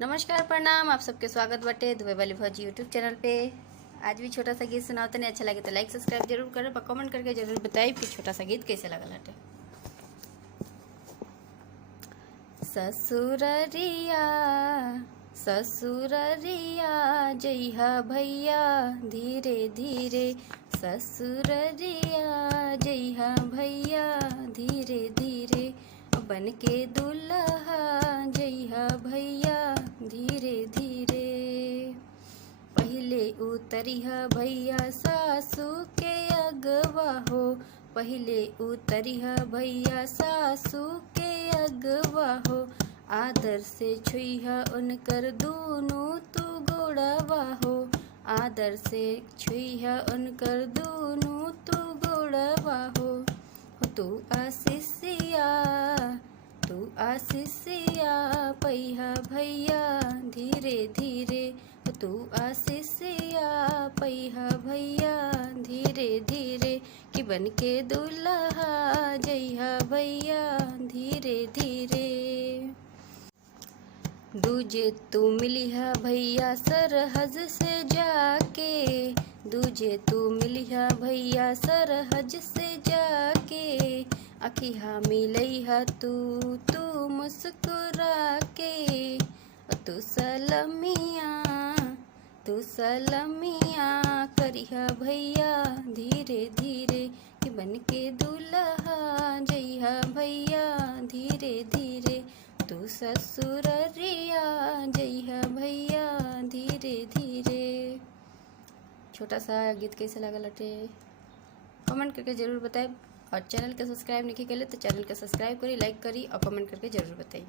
नमस्कार प्रणाम, आप सबके स्वागत बटे दुबई वाली भौजी यूट्यूब चैनल पे। आज भी छोटा सा गीत सुनाते नहीं, अच्छा लगे तो लाइक सब्सक्राइब जरूर करें, कमेंट करके जरूर बताइए कि छोटा सा गीत कैसे लगा लाटे। ससुररिया ससुररिया जइहा भैया धीरे धीरे, ससुररिया जइहा भैया धीरे धीरे, बन के दुल्हा जइहा भैया धीरे धीरे। पहले उतरिहा भैया सासू के अगवा हो, पहले उतरिहा भैया सासू के अगवा हो, आदर से छुइहा उनकर दूनों तू गोड़वा हो, आदर से छुइहा उनकर दूनों तू गोड़वा हो। तू आशीषिया पैहा भैया धीरे धीरे, तू आशीषिया पैहा भैया धीरे धीरे, कि बन के दुल्हा जइहा भैया धीरे धीरे। दूजे तू मिलिहा भैया सरहज से जाके, दूजे तू मिलिहा भैया सरहज से जाके, अखिया मिलैहा तू मुस्कुरा के, तू सलमिया करिहा भैया धीरे धीरे, कि बन के दुल्हा जइहा भैया धीरे धीरे, तू ससुररिया जइहा भैया धीरे धीरे। छोटा सा गीत कैसे लगा लटे कमेंट करके जरूर बताएं, और चैनल के सब्सक्राइब नहीं किए तो चैनल के सब्सक्राइब करी, लाइक करी और कमेंट करके जरूर बताइए।